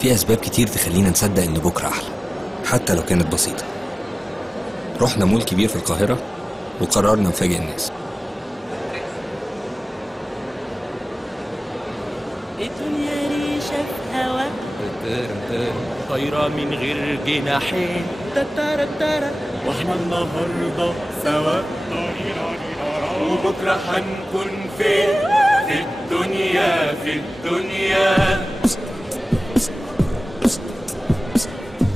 في أسباب كتير تخلينا نصدق إن بكرة أحلى حتى لو كانت بسيطة. رحنا مول كبير في القاهرة وقررنا نفاجئ الناس. الدنيا ريشة في هوا طايرة من غير جناحين تتارا واحنا النهاردة سوا وبكرة هنكون فين في الدنيا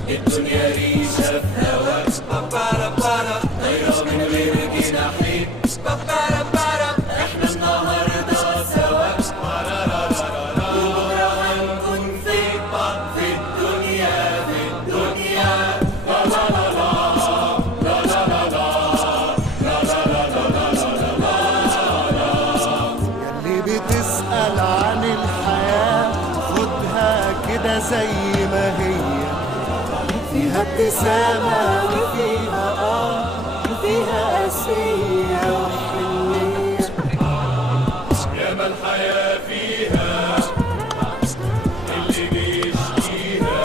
الدنيا ريشة في هوا طايرة من غير جناحين احنا النهاردة سوا وبكرة هنكون فين في الدنيا لا لا لا لا لا لا لا يلي بتسأل عن الحياة خدها كده زي ما هي، فيها ابتسامة وفيها وفيها قاسية وحنية. ياما الحياة فيها اللي بيشكيها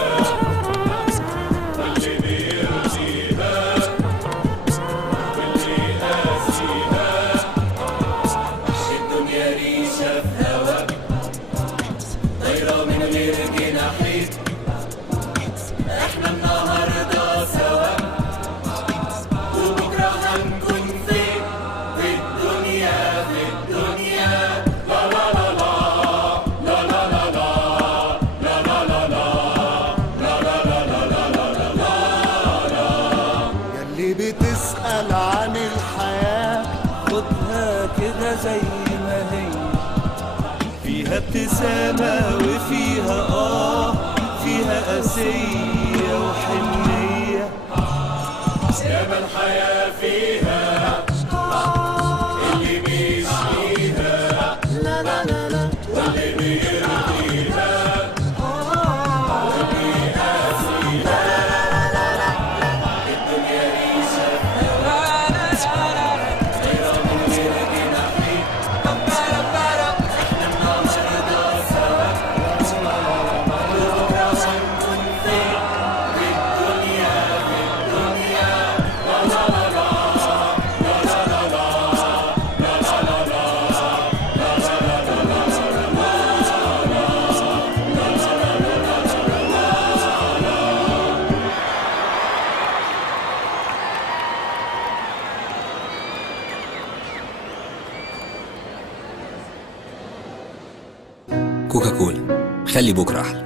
واللي بيرضيها واللي قاسيها. الدنيا ريشة في هوا طايرة من غير جناحين احنا النهاردة سوا وبكرة هنكون فين في الدنيا لا لا لا لا لا لا لا لا لا لا لا. يلي بتسأل عن الحياة خدها كده زي ما هي، فيها ابتسامة وفيها فيها قاسية وحنية. ياما الحياة فيها اللي بيشقيها لا لا لا لا واللي بيرضيها واللي قاسيها. الدنيا ريشة طايرة من غير جناحين احنا النهاردة سوا وبكرة هنكون فين في الدنيا لا لا لا كوكا كولا، خلي بكرة أحلى.